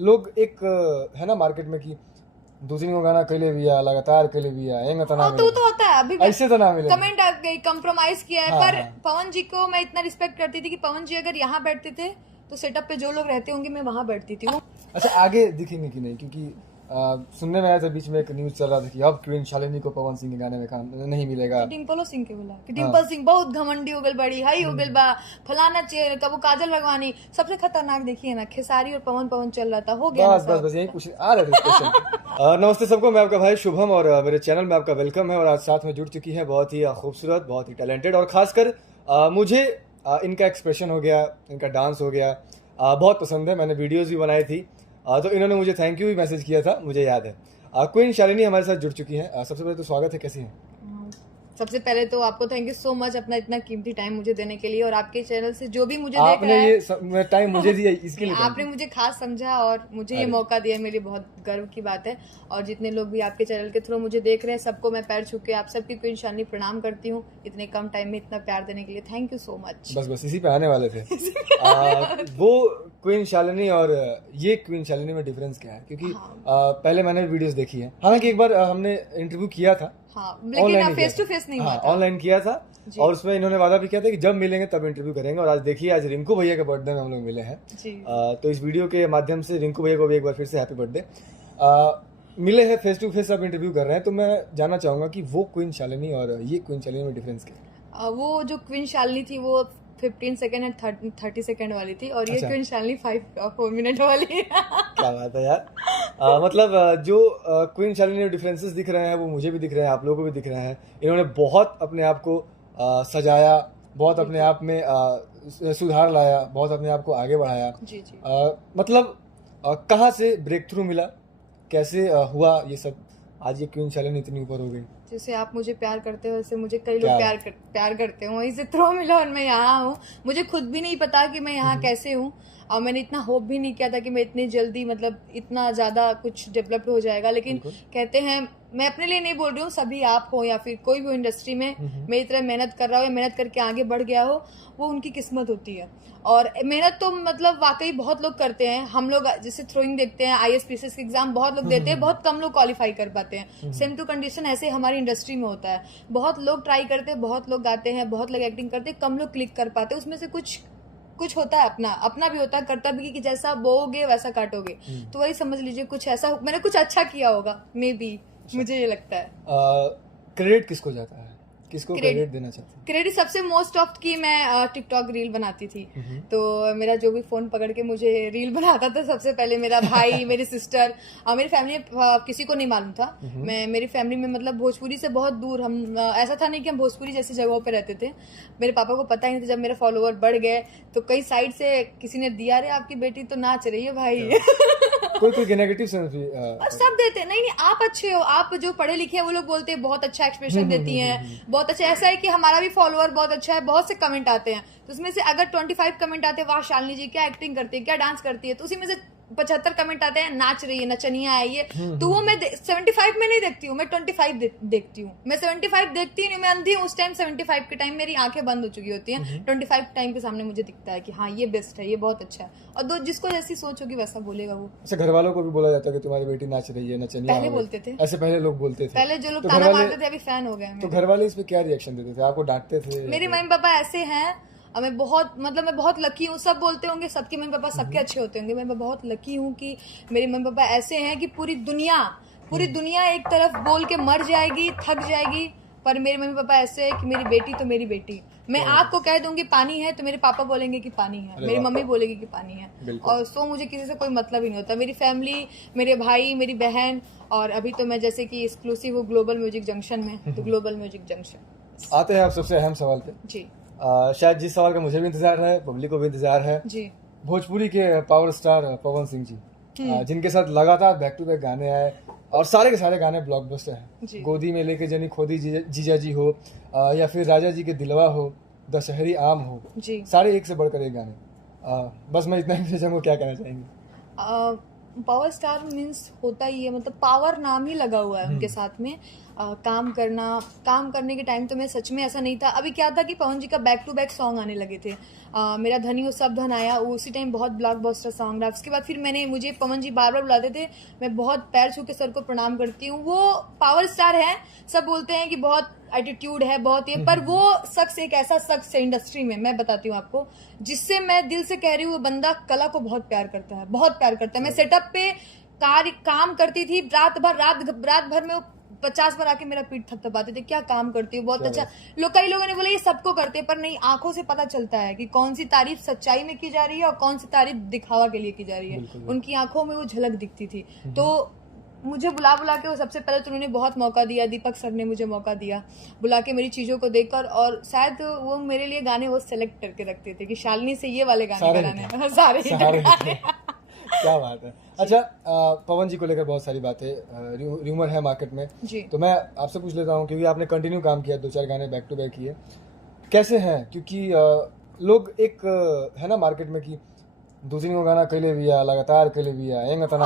लोग एक है ना मार्केट में कि दूसरी को गाना कैले भी आ लगातार कैले भी आ एंग तना तो होता है अभी ऐसे तो ना मिले कमेंट आ गई, कंप्रोमाइज किया है। हाँ, पर हाँ। पवन जी को मैं इतना रिस्पेक्ट करती थी कि पवन जी अगर यहाँ बैठते थे तो सेटअप पे जो लोग रहते होंगे मैं वहां बैठती थी। वो अच्छा आगे दिखेंगे कि नहीं, क्योंकि सुनने में आया था बीच में एक न्यूज चल रहा था कि अब क्वीन शालिनी को पवन सिंह के गाने में काम नहीं मिलेगा। डिम्पल सिंह के बोला कि डिम्पल सिंह बहुत घमंडी हो गल, बड़ी हाई हो गल बा, फलाना चेहरे कबो काजल भगवानी। सबसे खतरनाक देखिए ना, खेसारी और पवन चल रहा था, हो गया बस बस बस यही कुछ आ रहे थे क्वेश्चन। नमस्ते सबको, मैं आपका भाई शुभम और मेरे चैनल में आपका वेलकम है। और आज साथ में जुड़ चुकी है बहुत ही खूबसूरत, बहुत ही टैलेंटेड और खासकर मुझे इनका एक्सप्रेशन हो गया, इनका डांस हो गया, बहुत पसंद है। मैंने वीडियोस भी बनाई थी, तो इन्होंने मुझे थैंक यू भी मैसेज किया था, मुझे याद है। क्वीन शालिनी हमारे साथ जुड़ चुकी हैं। सबसे पहले तो स्वागत है, कैसी हैं? सबसे पहले तो आपको थैंक यू सो मच अपना इतना कीमती टाइम मुझे देने के लिए, और आपके चैनल से जो भी मुझे देख आपने रहा है ये टाइम मुझे दिया इसके लिए आपने मुझे खास समझा और मुझे ये मौका दिया, मेरी बहुत गर्व की बात है। और जितने लोग भी आपके चैनल के थ्रू मुझे देख रहे हैं सबको मैं पैर छू के आप सबकी क्वीन शालिनी प्रणाम करती हूँ। इतने कम टाइम में इतना प्यार देने के लिए थैंक यू सो मच। बस इसी पे आने वाले थे। वो क्वीन शालिनी और ये क्वीन शालिनी में डिफरेंस क्या है? क्योंकि पहले मैंने वीडियोस देखी है, हालांकि एक बार हमने इंटरव्यू किया था, लेकिन फेस टू फेस नहीं हुआ था, ऑनलाइन किया था। और उसमें इन्होंने वादा भी किया था कि जब मिलेंगे तब इंटरव्यू करेंगे। और आज देखिए, आज रिंकू भैया के बर्थडे में हम लोग मिले हैं, तो इस वीडियो के माध्यम से रिंकू भैया को भी एक बार फिर से हैप्पी बर्थडे। मिले हैं, फेस टू फेस अब इंटरव्यू कर रहे हैं, तो मैं जानना चाहूंगा कि वो क्वीन शालिनी और ये क्वीन शालिनी में डिफरेंस क्या है? वो जो क्वीन शालिनी थी वो 15 सेकंड एंड 30 सेकंड वाली थी, और ये क्वीन शालिनी 4 मिनट वाली है। क्या बात है यार। मतलब जो क्वीन शालिनी में डिफरेंसेस दिख रहे हैं वो मुझे भी दिख रहे हैं, आप लोगों को भी दिख रहे हैं। इन्होंने बहुत अपने आप को सजाया, बहुत अपने आप में सुधार लाया, बहुत अपने आप को आगे बढ़ाया। जी जी। मतलब कहाँ से ब्रेक थ्रू मिला, कैसे हुआ ये सब, आज ये क्वीन शालिनी इतनी ऊपर हो गई? जैसे आप मुझे प्यार करते हो वैसे मुझे कई लोग प्यार करते हैं, वहीं से थ्रो मिला और मैं यहाँ हूँ। मुझे खुद भी नहीं पता कि मैं यहाँ कैसे हूँ, और मैंने इतना होप भी नहीं किया था कि मैं इतनी जल्दी मतलब इतना ज़्यादा कुछ डेवलप हो जाएगा। लेकिन कहते हैं, मैं अपने लिए नहीं बोल रही हूँ, सभी आप हो या फिर कोई भी इंडस्ट्री में मेरी तरह मेहनत कर रहा हो या मेहनत करके आगे बढ़ गया हो, वो उनकी किस्मत होती है। और मेहनत तो मतलब वाकई बहुत लोग करते हैं। हम लोग जैसे थ्रोइंग देखते हैं, IAS के एग्जाम बहुत लोग देते हैं, बहुत कम लोग क्वालिफाई कर पाते हैं। सेम टू कंडीशन ऐसे हमारी इंडस्ट्री में होता है, बहुत लोग ट्राई करते हैं, बहुत लोग गाते हैं, बहुत लोग एक्टिंग करते हैं, कम लोग क्लिक कर पाते हैं। उसमें से कुछ होता है अपना भी होता है कर्तव्य कि जैसा बोओगे वैसा काटोगे। तो वही समझ लीजिए, कुछ ऐसा मैंने कुछ अच्छा किया होगा, मे बी, मुझे ये लगता है। क्रेडिट किसको जाता है, किसको क्रेडिट देना चाहते हैं? क्रेडिट सबसे मोस्ट ऑफ की मैं टिकटॉक रील बनाती थी, तो मेरा जो भी फोन पकड़ के मुझे रील बनाता था सबसे पहले मेरा भाई, मेरी सिस्टर, और मेरी फैमिली किसी को नहीं मालूम था। मेरी फैमिली में मतलब भोजपुरी से बहुत दूर, हम ऐसा था नहीं कि हम भोजपुरी जैसी जगहों पे रहते थे। मेरे पापा को पता ही नहीं था। जब मेरे फॉलोअर बढ़ गए तो कई साइड से किसी ने दिया, रे आपकी बेटी तो नाच रही है भाई। कोई नेगेटिव सेंस भी सब देते नहीं, आप अच्छे हो, आप जो पढ़े लिखे हैं वो लोग बोलते हैं बहुत अच्छा एक्सप्रेशन देती हैं, बहुत अच्छा। ऐसा है कि हमारा भी फॉलोअर बहुत अच्छा है, बहुत से कमेंट आते हैं, तो उसमें से अगर 25 कमेंट आते हैं वाह शालिनी जी क्या एक्टिंग करती है, क्या डांस करती है, तो उसी में से 75 कमेंट आते हैं नाच रही है, नचनिया है ये। तो वो मैं 75 में नहीं देखती हूँ, मैं 25 देखती हूँ। मैं 75 देखती नहीं, मैं अंधी हूँ उस टाइम। 75 के टाइम मेरी आंखें बंद हो चुकी होती हैं, 25 टाइम के सामने मुझे दिखता है कि हाँ ये बेस्ट है, ये बहुत अच्छा है। और दो जिसको जैसी सोच होगी वैसा बोलेगा वो। अच्छा, घर वालों को भी बोला जाता है कि तुम्हारी बेटी नाच रही है, नचनिया पहले बोलते थे, ऐसे पहले लोग बोलते थे। पहले जो लोग ताना मारते थे अभी फैन हो गए। तो घर वाले इस पे क्या रिएक्शन देते थे? आपको डांटते थे? मेरे मम्मी पापा ऐसे हैं, और मैं बहुत लकी हूँ। सब बोलते होंगे सबके मम्मी पापा सबके अच्छे होते होंगे, मैं बहुत लकी हूँ कि मेरे मम्मी पापा ऐसे हैं कि पूरी दुनिया एक तरफ बोल के मर जाएगी, थक जाएगी, पर मेरे मम्मी पापा ऐसे है कि मेरी बेटी तो मेरी बेटी। मैं आपको कह दूंगी पानी है तो मेरे पापा बोलेंगे कि पानी है, मेरी मम्मी बोलेगी कि पानी है। और सो मुझे किसी से कोई मतलब ही नहीं होता। मेरी फैमिली, मेरे भाई, मेरी बहन, और अभी तो मैं जैसे कि एक्सक्लूसिव हूँ ग्लोबल म्यूजिक जंक्शन में, तो ग्लोबल म्यूजिक जंक्शन। आते हैं आप सबसे अहम सवाल पे जी। शायद जिस सवाल का मुझे भी इंतजार है, पब्लिक को भी इंतजार है जी। भोजपुरी के पावर स्टार पवन सिंह जी, जिनके साथ लगातार बैक टू बैक गाने आए और सारे के सारे गाने ब्लॉकबस्टर हैं। गोदी में लेके जनी खोदी जीजा जी हो, या फिर राजा जी के दिलवा हो, दशहरी आम हो जी, सारे एक से बढ़कर एक गाने। बस मैं इतना ही चाहूँगा, क्या कहना चाहेंगे? पावर स्टार मीन्स होता ही है, मतलब पावर नाम ही लगा हुआ है उनके साथ में। काम करने के टाइम तो मैं सच में ऐसा नहीं था। अभी क्या था कि पवन जी का बैक टू बैक सॉन्ग आने लगे थे। मेरा धनी हो सब धन आया, उसी टाइम बहुत ब्लॉकबस्टर सॉन्ग रहा। उसके बाद फिर मुझे पवन जी बार बार बुलाते थे। मैं बहुत पैर छू के सर को प्रणाम करती हूँ। वो पावर स्टार है, सब बोलते हैं कि बहुत एटीट्यूड है, बहुत ये, पर वो शख्स एक ऐसा शख्स है इंडस्ट्री में, मैं बताती हूँ आपको, जिससे मैं दिल से कह रही हूँ, वो बंदा कला को बहुत प्यार करता है, बहुत प्यार करता है। मैं सेटअप पे काम करती थी, रात भर में वो 50 बार आके मेरा पीठ थपथपाते थे, क्या काम करती हो, बहुत अच्छा। कई लोगों ने बोला ये सबको करते हैं, पर नहीं, आंखों से पता चलता है कि कौन सी तारीफ सच्चाई में की जा रही है और कौन सी तारीफ दिखावा के लिए की जा रही है। उनकी आंखों में वो झलक दिखती थी। तो मुझे बुला के वो सबसे पहले तो उन्होंने बहुत मौका दिया, दीपक सर ने मुझे मौका दिया बुला के मेरी चीजों को देखकर, और शायद वो मेरे लिए गाने वो सेलेक्ट करके रखते थे कि शालिनी से ये वाले गाने कराने, सारे क्या बात है। अच्छा, पवन जी को लेकर बहुत सारी बातें रूमर है मार्केट में जी। तो मैं आपसे पूछ लेता हूँ, क्योंकि आपने कंटिन्यू काम किया, 2-4 गाने बैक टू बैक किए, कैसे हैं? क्योंकि लोग एक है ना मार्केट में कि दूसरी को गाना कैले भी आ, लगातार कैले भी आ,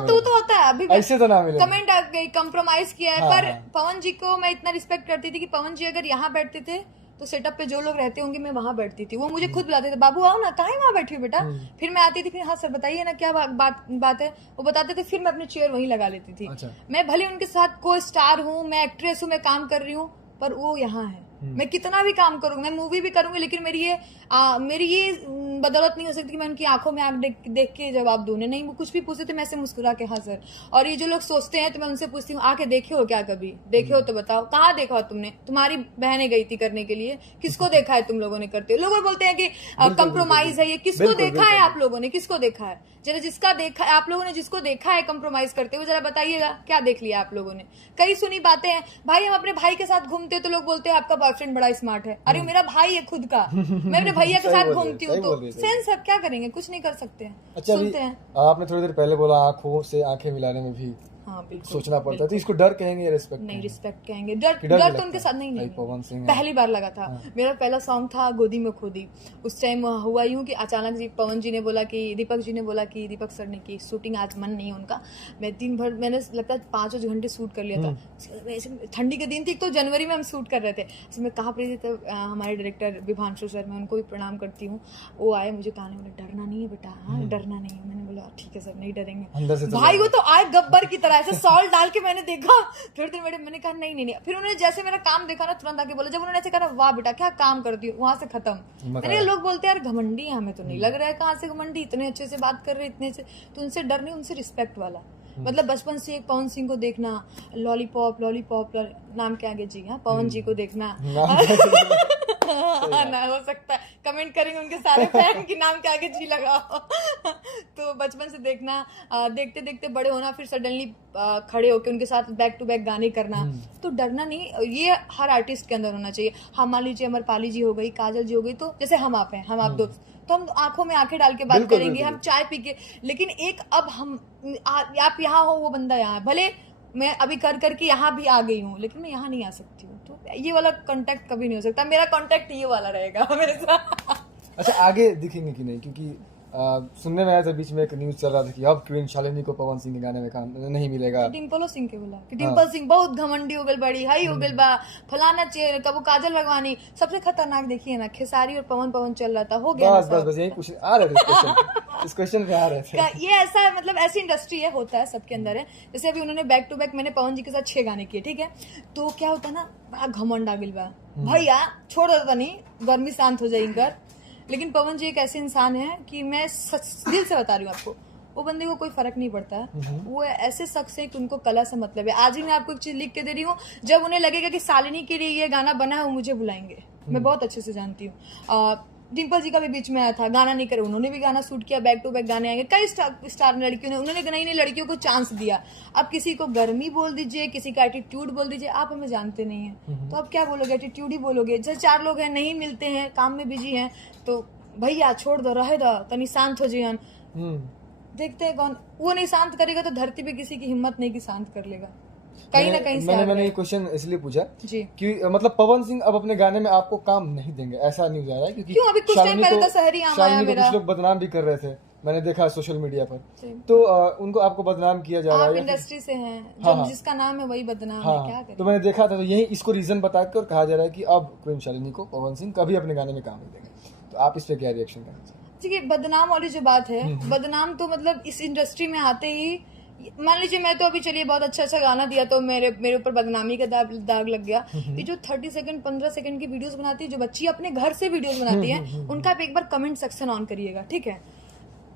तो होता है। अभी ऐसे तो ना मिले, कमेंट आ गई, कंप्रोमाइज किया है। पर पवन जी को मैं इतना रिस्पेक्ट करती थी कि पवन जी अगर यहाँ बैठते थे तो सेटअप पे जो लोग रहते होंगे मैं वहां बैठती थी। वो मुझे खुद बुलाते थे, बाबू आओ ना, कहाँ वहां बैठी हो बेटा। फिर मैं आती थी, फिर हाँ सर बताइए ना क्या बात है, वो बताते थे, फिर मैं अपनी चेयर वहीं लगा लेती थी। अच्छा। मैं भले उनके साथ को स्टार हूँ, मैं एक्ट्रेस हूँ, मैं काम कर रही हूँ, पर वो यहाँ है। मैं कितना भी काम करूंगी, मैं मूवी भी करूंगी, लेकिन मेरी ये बदौलत नहीं हो सकती कि मैं उनकी आंखों में आंख देख के जवाब दूं। नहीं, वो कुछ भी पूछते थे मैं ऐसे मुस्कुरा के हाँ सर। और ये जो लोग सोचते हैं तो मैं उनसे पूछती हूँ, आके देखे हो क्या, कभी देखे हो तो बताओ, कहाँ देखा हो तुमने? तुम्हारी बहनें गई थी करने के लिए, किसको देखा है तुम लोगों ने करते हो? लोग बोलते हैं कि कंप्रोमाइज है ये, किसको देखा है आप लोगों ने, किसको देखा है? जरा जिसका देखा है आप लोगों ने, जिसको देखा है कंप्रोमाइज करते हुए, जरा बताइएगा क्या देख लिया आप लोगों ने। कई सुनी बातें हैं, भाई हम अपने भाई के साथ घूमते तो लोग बोलते हैं आपका बॉयफ्रेंड बड़ा स्मार्ट है। अरे मेरा भाई है खुद का, मैं अपने भैया के साथ घूमती हूँ, तो सेंस है, क्या करेंगे, कुछ नहीं कर सकते हैं। अच्छा, सुनते हैं। आपने थोड़ी देर पहले बोला आंखों से आंखें मिलाने में भी सोचना पड़ता है, तो इसको डर कहेंगे या रिस्पेक्ट? नहीं, रिस्पेक्ट कहेंगे। डर तो उनके साथ नहीं पवन सिंह पहली बार लगा था। मेरा पहला सॉन्ग था गोदी में खोदी। उस टाइम हुआ यूं कि अचानक जी पवन जी ने बोला कि दीपक सर ने की शूटिंग, आज मन नहीं है उनका। मैं दिन भर, मैंने लगता है 5 घंटे शूट कर लिया था। ठंडी के दिन थी, तो जनवरी में हम शूट कर रहे थे। मैं कहाँ पर थे, हमारे डायरेक्टर विभांशु सर, मैं उनको भी प्रणाम करती हूँ, वो आए, मुझे कहा बोले डरना नहीं है बेटा, हाँ डरना नहीं है। मैंने बोला ठीक है सर, नहीं डरेंगे। भाई वो तो आए गब्बर की तरह, ऐसे सॉल्ट डाल के मैंने देखा, थोड़ी देर मैंने कहा नहीं। फिर उन्होंने जैसे मेरा काम देखा ना, तुरंत आके बोला, जब उन्होंने ऐसे कहा वाह बेटा क्या काम करती हो, वहां से खत्म। मैंने लोग बोलते हैं यार घमंडी है, हमें तो नहीं लग रहा है, कहाँ से घमंडी, इतने अच्छे से बात कर रहे, इतने से, तो उनसे डर नहीं, उनसे रिस्पेक्ट वाला। मतलब बचपन से एक पवन सिंह को देखना, लॉलीपॉप नाम के आगे जी, हाँ पवन जी को देखना ना हो सकता है, कमेंट करेंगे उनके सारे फैन की नाम के आगे जी लगाओ तो बचपन से देखना, देखते देखते बड़े होना, फिर सडनली खड़े होकर उनके साथ बैक टू बैक गाने करना, तो डरना नहीं, ये हर आर्टिस्ट के अंदर होना चाहिए। हम मान लीजिए अमरपाली जी हो गई, काजल जी हो गई, तो जैसे हम आप हैं, हम आप दोस्त, तो हम आंखों में आंखें डाल के बात करेंगे, हम चाय पी के, लेकिन एक अब हम आप यहाँ हो, वो बंदा यहाँ, भले मैं अभी करके यहाँ भी आ गई हूँ, लेकिन मैं यहाँ नहीं आ सकती हूँ, तो ये वाला कांटेक्ट कभी नहीं हो सकता। मेरा कांटेक्ट ये वाला रहेगा मेरे साथ। अच्छा, आगे दिखेंगे कि नहीं? क्योंकि सुनने में आया था बीच में एक न्यूज चल रहा था कि अब क्वीन शालिनी को पवन सिंह के गाने में काम नहीं मिलेगा। डिम्पल सिंह के बोला कि डिम्पल सिंह बहुत घमंडी हो गई, बड़ी हाई हो गई बा, फलाना चेहरे कबू काजल लगवानी, सबसे खतरनाक देखिए ना खेसारी और पवन चल रहा था, हो गया। बस यही क्वेश्चन आ रहे थे, इस क्वेश्चन पे आ रहे थे। ये ऐसा मतलब ऐसी इंडस्ट्री है, होता है सबके अंदर है। जैसे अभी उन्होंने बैक टू बैक मैंने पवन जी के साथ 6 गाने किए, ठीक है, तो क्या होता ना, बड़ा घमंड आ गई बा, भैया छोड़ दो नहीं, गर्मी शांत हो जाएगी। लेकिन पवन जी एक ऐसे इंसान है कि मैं दिल से बता रही हूँ आपको, वो बंदे को कोई फर्क नहीं पड़ता है, वो ऐसे शख्स है कि उनको कला से मतलब है। आज ही मैं आपको एक चीज लिख के दे रही हूँ, जब उन्हें लगेगा कि शालिनी के लिए ये गाना बना है, वो मुझे बुलाएंगे, मैं बहुत अच्छे से जानती हूँ। डिम्पल जी का भी बीच में आया था, गाना नहीं करे, उन्होंने भी गाना शूट किया, बैक टू बैक गाने आएंगे। कई स्टार लड़कियों ने, उन्होंने नई नई लड़कियों को चांस दिया। अब किसी को गर्मी बोल दीजिए, किसी का एटीट्यूड बोल दीजिए, आप हमें जानते नहीं है तो आप क्या बोलोगे, एटीट्यूड ही बोलोगे। जैसे 4 लोग हैं, नहीं मिलते हैं, काम में बिजी हैं, तो भैया छोड़ दो, रहे दो, तनी शांत हो जियन। देखते हैं कौन वो नहीं शांत करेगा, तो धरती पे किसी की हिम्मत नहीं कि शांत कर लेगा, कहीं ना कहीं। मैंने ये क्वेश्चन इसलिए पूछा जी कि मतलब पवन सिंह अब अपने गाने में आपको काम नहीं देंगे, ऐसा न्यूज आ रहा है, क्योंकि क्यों अभी कुछ टाइम पहले तो शहरी आम आया मेरा, कुछ लोग बदनाम भी कर रहे थे मैंने देखा सोशल मीडिया पर, तो उनको आपको बदनाम किया जा रहा है। आप इंडस्ट्री से हैं, जो जिसका नाम है वही बदनाम है, क्या करें। तो मैंने देखा था, तो यही इसको रीजन बताकर कहा जा रहा है कि अब क्वीन शालिनी को पवन सिंह कभी अपने गाने में काम नहीं देंगे। तो आप इस पे क्या रिएक्शन करना चाहिए? देखिए, बदनाम वाली जो बात है, बदनाम तो मतलब इस इंडस्ट्री में आते ही, मान लीजिए मैं तो अभी चलिए बहुत अच्छा गाना दिया तो मेरे ऊपर बदनामी का दाग लग गया। ये जो 30 सेकंड 15 सेकंड की वीडियोस बनाती है, जो बच्ची अपने घर से वीडियोस बनाती है, उनका आप एक बार कमेंट सेक्शन ऑन करिएगा, ठीक है।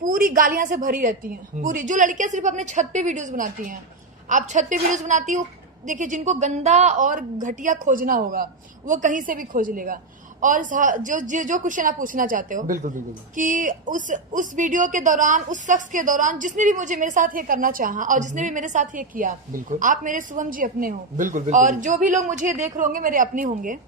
पूरी गालियां से भरी रहती हैं, पूरी। जो लड़कियां सिर्फ अपने छत पे वीडियोस बनाती हैं, आप छत पे वीडियोस बनाती हो, देखिए जिनको गंदा और घटिया खोजना होगा वो कहीं से भी खोज लेगा। और जो क्वेश्चन आप पूछना चाहते हो, बिल्कुल बिल्कुल, कि उस वीडियो के दौरान, उस शख्स के दौरान जिसने भी मुझे मेरे साथ ये करना चाहा और जिसने भी मेरे साथ ये किया, बिल्कुल आप मेरे शुभम जी अपने हो। बिल्कुल, और जो भी लोग मुझे देख रहे होंगे मेरे अपने होंगे।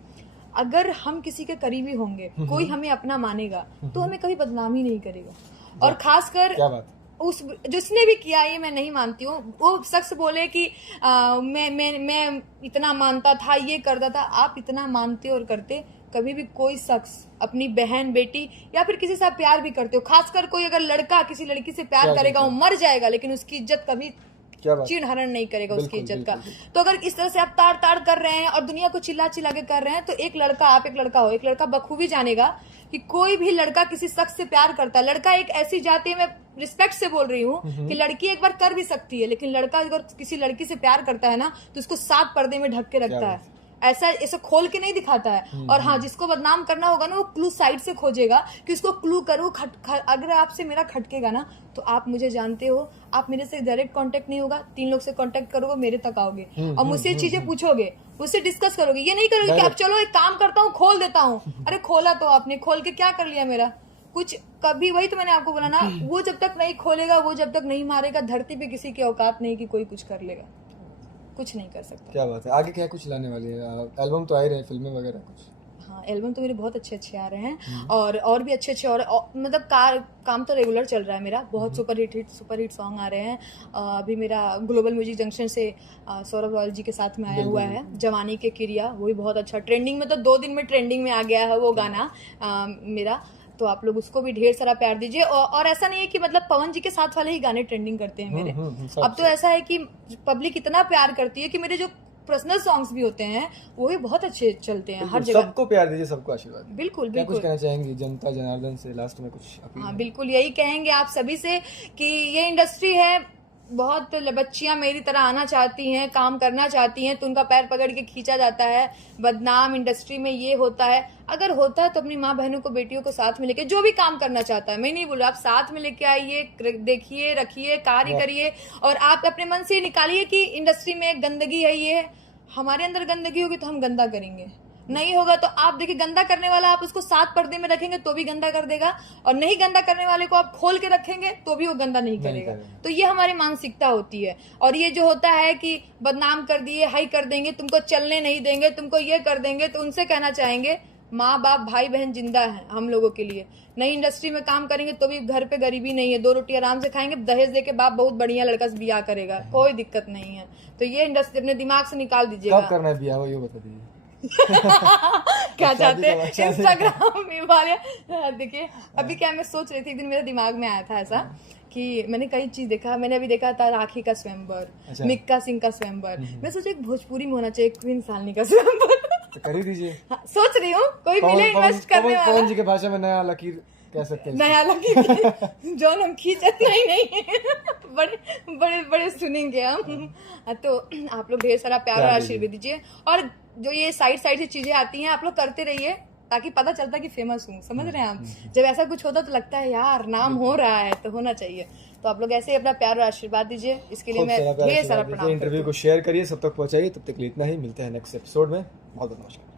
अगर हम किसी के करीबी होंगे, कोई हमें अपना मानेगा तो हमें कभी बदनाम ही नहीं करेगा। और खासकर क्या बात, उस जिसने भी किया, ये मैं नहीं मानती हूँ, वो शख्स बोले कि मैं इतना मानता था, ये करता था। आप इतना मानते और करते, कभी भी कोई शख्स अपनी बहन, बेटी या फिर किसी से प्यार भी करते हो, खासकर कोई अगर लड़का किसी लड़की से प्यार करेगा, वो मर जाएगा, लेकिन उसकी इज्जत कभी चीड़ हरण नहीं करेगा उसकी इज्जत का। तो अगर इस तरह से आप ताड़ कर रहे हैं और दुनिया को चिल्ला चिल्ला के कर रहे हैं, तो एक लड़का, आप एक लड़का हो, एक लड़का बखूबी जानेगा कि कोई भी लड़का किसी शख्स से प्यार करता है। लड़का एक ऐसी जाति है, मैं रिस्पेक्ट से बोल रही हूँ, कि लड़की एक बार कर भी सकती है, लेकिन लड़का अगर किसी लड़की से प्यार करता है ना, तो उसको 7 पर्दे में ढक के रखता है, ऐसा खोल के नहीं दिखाता है। और हाँ, जिसको बदनाम करना होगा ना, वो क्लू साइड से खोजेगा कि उसको क्लू करो। अगर आपसे मेरा खटकेगा ना, तो आप मुझे जानते हो, आप मेरे से डायरेक्ट कांटेक्ट नहीं होगा, 3 लोग से कांटेक्ट करोगे, मेरे तक आओगे और मुझसे चीजें पूछोगे, मुझसे डिस्कस करोगे। ये नहीं करोगे कि आप चलो एक काम करता हूँ, खोल देता हूँ। अरे खोला तो आपने, खोल के क्या कर लिया मेरा कुछ? कभी वही तो मैंने आपको बोला ना, वो जब तक नहीं खोलेगा, वो जब तक नहीं मारेगा, धरती पे किसी की औकात नहीं कि कोई कुछ कर लेगा, कुछ नहीं कर सकता। क्या बात है। आगे क्या कुछ लाने वाली है? एल्बम तो आ ही रहे हैं, फिल्में वगैरह कुछ? हाँ, एल्बम तो मेरे बहुत अच्छे आ रहे हैं, और भी अच्छे और मतलब काम तो रेगुलर चल रहा है मेरा। बहुत सुपर हिट सॉन्ग आ रहे हैं। अभी मेरा ग्लोबल म्यूजिक जंक्शन से सौरभ रॉयल जी के साथ में आया हुआ है, जवानी के क्रिया, वो भी बहुत अच्छा ट्रेंडिंग में, तो 2 दिन में ट्रेंडिंग में आ गया है वो गाना मेरा। तो आप लोग उसको भी ढेर सारा प्यार दीजिए। और ऐसा नहीं है कि मतलब पवन जी के साथ वाले ही गाने ट्रेंडिंग करते हैं मेरे। अब तो ऐसा है कि पब्लिक इतना प्यार करती है कि मेरे जो पर्सनल सॉन्ग्स भी होते हैं वो भी बहुत अच्छे चलते हैं हर जगह। सबको प्यार दीजिए, सबको आशीर्वाद। बिल्कुल बिल्कुल। कुछ कहना चाहेंगी जनता जनार्दन से लास्ट में कुछ? हाँ, बिल्कुल यही कहेंगे आप सभी से कि ये इंडस्ट्री है, बहुत बच्चियां मेरी तरह आना चाहती हैं, काम करना चाहती हैं, तो उनका पैर पकड़ के खींचा जाता है। बदनाम इंडस्ट्री में ये होता है। अगर होता है तो अपनी माँ बहनों को, बेटियों को साथ में लेके, जो भी काम करना चाहता है, मैं नहीं बोल रहा, आप साथ में लेके आइए, देखिए, रखिए, कार्य करिए, और आप अपने मन से निकालिए कि इंडस्ट्री में गंदगी है, ये हमारे अंदर गंदगी होगी तो हम गंदा करेंगे, नहीं होगा तो आप देखिए, गंदा करने वाला आप उसको 7 पर्दे में रखेंगे तो भी गंदा कर देगा, और नहीं गंदा करने वाले को आप खोल के रखेंगे तो भी वो गंदा नहीं करेगा। तो ये हमारी मानसिकता होती है। और ये जो होता है कि बदनाम कर दिए, हाई कर देंगे, तुमको चलने नहीं देंगे, तुमको ये कर देंगे, तो उनसे कहना चाहेंगे, माँ बाप भाई बहन जिंदा है हम लोगों के लिए। नई इंडस्ट्री में काम करेंगे तो भी घर पे गरीबी नहीं है, 2 रोटी आराम से खाएंगे, दहेज दे के बाप बहुत बढ़िया लड़का से ब्याह करेगा, कोई दिक्कत नहीं है। तो ये इंडस्ट्री अपने दिमाग से निकाल दीजिएगा। कब करना है ब्याह, वो ये बता दीजिए। क्या चाहते हैं इंस्टाग्राम में वाले? देखिए, अभी क्या मैं सोच रही थी, एक दिन मेरे दिमाग में आया था ऐसा कि मैंने कई चीज देखा। मैंने अभी देखा था राखी का स्वयंवर, मिक्का सिंह का स्वयंवर। मैं सोचा एक भोजपुरी में होना चाहिए, क्वीन शालिनी का स्वयंवर। तो कर ही दीजिए। हाँ, सोच रही हूँ कोई मिले इन्वेस्ट करने वाला। पवन जी के भाषा में नया लकीर कह सकते हैं, नया लकीर जो हम खींचत नहीं बड़े बड़े बड़े सुनेंगे हम। तो आप लोग ढेर सारा प्यार और आशीर्वाद दीजिए, और जो ये साइड से चीजें आती हैं आप लोग करते रहिए, ताकि पता चलता है कि फेमस हूँ, समझ रहे हैं आप। जब ऐसा कुछ होता तो लगता है यार नाम हो रहा है तो होना चाहिए। तो आप लोग ऐसे ही अपना प्यार और आशीर्वाद दीजिए, इसके लिए मैं ढेर सारा प्रणाम। इंटरव्यू को शेयर करिए, सब तक पहुंचाइए। तब तक के लिए इतना ही, मिलते हैं नेक्स्ट एपिसोड में। बहुत बहुत नमस्कार।